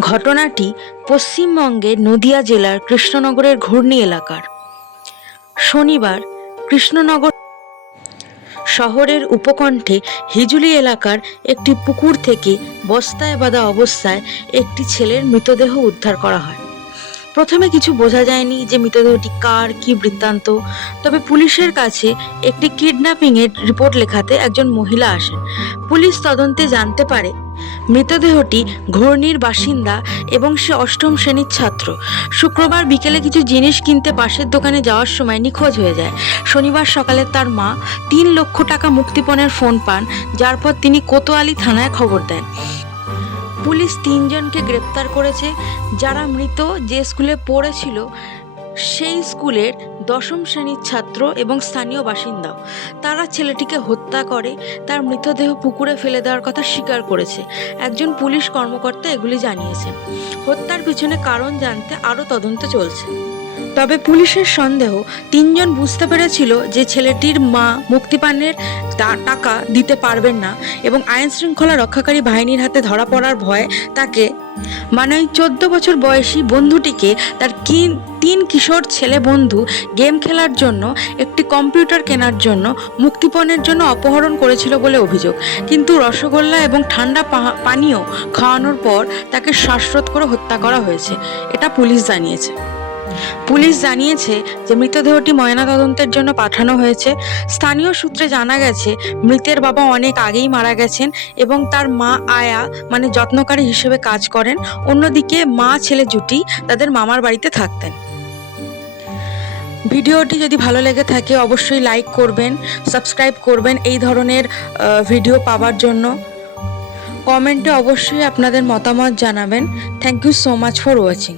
ঘটনাটি পশ্চিমবঙ্গের নদিয়া জেলার কৃষ্ণনগরের ঘূর্ণি এলাকার। শনিবার কৃষ্ণনগর শহরের উপকণ্ঠে হিজুলি এলাকার একটি পুকুর থেকে বস্তায় বাঁধা অবস্থায় একটি ছেলের মৃতদেহ উদ্ধার করা হয়। প্রথমে কিছু বোঝা যায়নি যে মৃতদেহটি কার, কি বৃত্তান্ত। তবে পুলিশের কাছে একটি কিডন্যাপিংয়ের রিপোর্ট লেখাতে একজন মহিলা আসেন। পুলিশ তদন্তে জানতে পারে মৃতদেহটি ঘূর্ণির বাসিন্দা এবং সে অষ্টম শ্রেণীর ছাত্র। শুক্রবার বিকেলে কিছু জিনিস কিনতে পাশের দোকানে যাওয়ার সময় নিখোঁজ হয়ে যায়। শনিবার সকালে তার মা 3 লক্ষ টাকা মুক্তিপণের ফোন পান, যার পর তিনি কোতোয়ালি থানায় খবর দেন। পুলিশ 3 জনকে গ্রেপ্তার করেছে, যারা মৃত যে স্কুলে পড়েছিল সেই স্কুলের 10ম শ্রেণীর ছাত্র এবং স্থানীয় বাসিন্দা। তারা ছেলেটিকে হত্যা করে তার মৃতদেহ পুকুরে ফেলে দেওয়ার কথা স্বীকার করেছে। একজন পুলিশ কর্মকর্তা এগুলি জানিয়েছেন। হত্যার পিছনে কারণ জানতে আরও তদন্ত চলছে। তবে পুলিশের সন্দেহ, 3 জন বুঝতে পেরেছিল যে ছেলেটির মা মুক্তিপণের টাকা দিতে পারবেন না এবং আইন শৃঙ্খলা রক্ষাকারী বাহিনীর হাতে ধরা পড়ার ভয়ে তাকে ওই 14 বছর বয়সী বন্ধুটিকে তার 3 কিশোর ছেলে বন্ধু গেম খেলার জন্য একটি কম্পিউটার কেনার জন্য মুক্তিপণের জন্য অপহরণ করেছিল বলে অভিযোগ। কিন্তু রসগোল্লা এবং ঠান্ডা পানীয় খাওয়ানোর পর তাকে শ্বাসরোধ করে হত্যা করা হয়েছে, এটা পুলিশ জানিয়েছে। পুলিশ জানিয়েছে যে মৃতদেহটি ময়নাতদন্তের জন্য পাঠানো হয়েছে। স্থানীয় সূত্রে জানা গেছে মৃতের বাবা অনেক আগেই মারা গেছেন এবং তার মা আয়া যত্নকারী হিসেবে কাজ করেন। অন্যদিকে মা ছেলে জুটি তাদের মামার বাড়িতে থাকতেন। ভিডিওটি যদি ভালো লেগে থাকে অবশ্যই লাইক করবেন, সাবস্ক্রাইব করবেন এই ধরনের ভিডিও পাওয়ার জন্য। কমেন্টে অবশ্যই আপনাদের মতামত জানাবেন। Thank you so much for watching.